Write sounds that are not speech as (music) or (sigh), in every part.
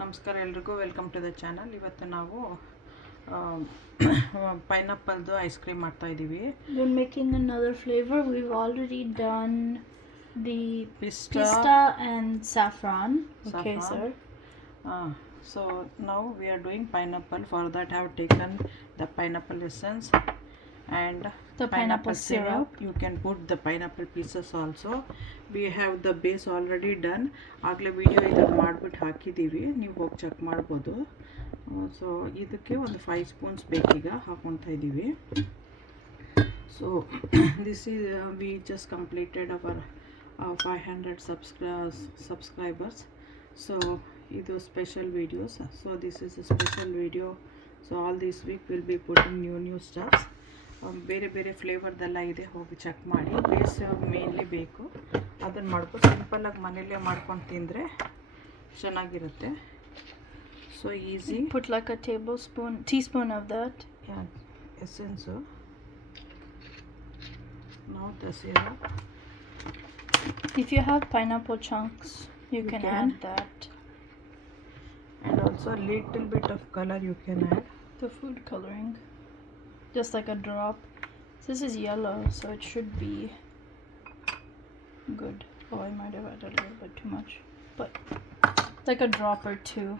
ನಮಸ್ಕಾರ ಎಲ್ರಿಗೂ welcome to the channel ಇವತ್ತು ನಾವು ಪೈನಾಪಲ್ದು ಐಸ್ ಕ್ರೀಮ್ ಮಾಡ್ತಾ ಇದ್ದೀವಿ We're making another flavor. We've already done the pista pista and saffron. Okay, Saffron. sir. So ನಾವು we are doing pineapple for that have taken the pineapple essence and The pineapple syrup. You can put the pineapple pieces also we have the base already done ಆಗಲೇ video ಇದನ್ನು ಮಾಡಿಬಿಟ್ಟು ಹಾಕಿದ್ದೀವಿ ನೀವು ಹೋಗಿ check ಮಾಡ್ಬೋದು so ಇದಕ್ಕೆ ಒಂದು five spoons ಬೇಕೀಗ ಹಾಕ್ಕೊತಾ ಇದ್ದೀವಿ so (coughs) this is we just completed hour five hundred ಸಬ್ಸ್ಕ್ರೈ subscribers so ಇದು special videos so this is a special video so all this week will be putting new new stuffs ಬೇರೆ ಬೇರೆ ಫ್ಲೇವರ್ದೆಲ್ಲ ಇದೆ ಹೋಗಿ check ಮಾಡಿ base mainly ಬೇಕು ಅದನ್ನು ಮಾಡ್ಕೊ ಸಿಂಪಲ್ಲಾಗಿ ಮನೆಯಲ್ಲೇ ಮಾಡ್ಕೊಂಡು ತಿಂದರೆ ಚೆನ್ನಾಗಿರುತ್ತೆ so easy Put like a tablespoon, teaspoon of that. Essence ನಾವು the syrup If you have pineapple chunks, you, You can, can. add that. and also a little bit of color you can add The food coloring, just like a drop. This is yellow, so it should be good. Oh, I might have added a little bit too much, but like a drop or two.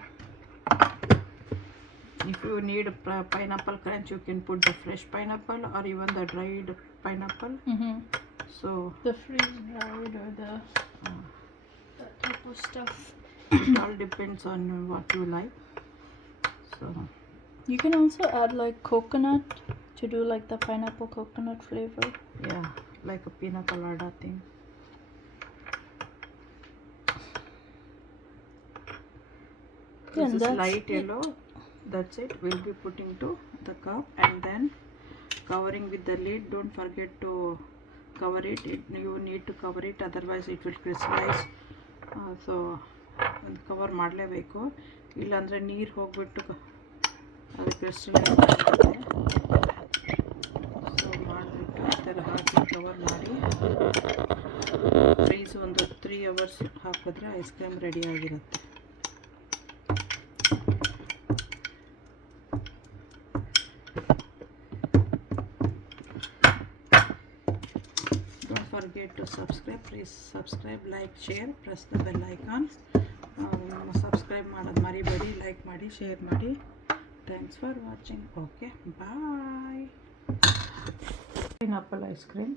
if you need p- pineapple crunch you can put the fresh pineapple or even the dried pineapple Mm-hmm. so The freeze dried or the that type of stuff. it all depends on what you like so You can also add like coconut to do like the pineapple coconut flavor. yeah like a pina colada thing Yeah, this is that's light it. yellow that's it we'll be putting to the cup and then covering with the lid don't forget to cover it, it you need to cover it otherwise it will crystallize uh, so ಒಂದು cover ಮಾಡಲೇಬೇಕು ಇಲ್ಲಾಂದರೆ ನೀರು ಹೋಗ್ಬಿಟ್ಟು ಅದು crystallise freeze ಒಂದು three hours ಹಾಕಿದ್ರೆ ice cream ready ಆಗಿರುತ್ತೆ Don't forget to subscribe. Please subscribe, like, share, press the bell icon. Subscribe ಮಾಡೋದು ಮರಿಬೇಡಿ ಲೈಕ್ ಮಾಡಿ ಶೇರ್ ಮಾಡಿ thanks for watching okay bye pineapple ice cream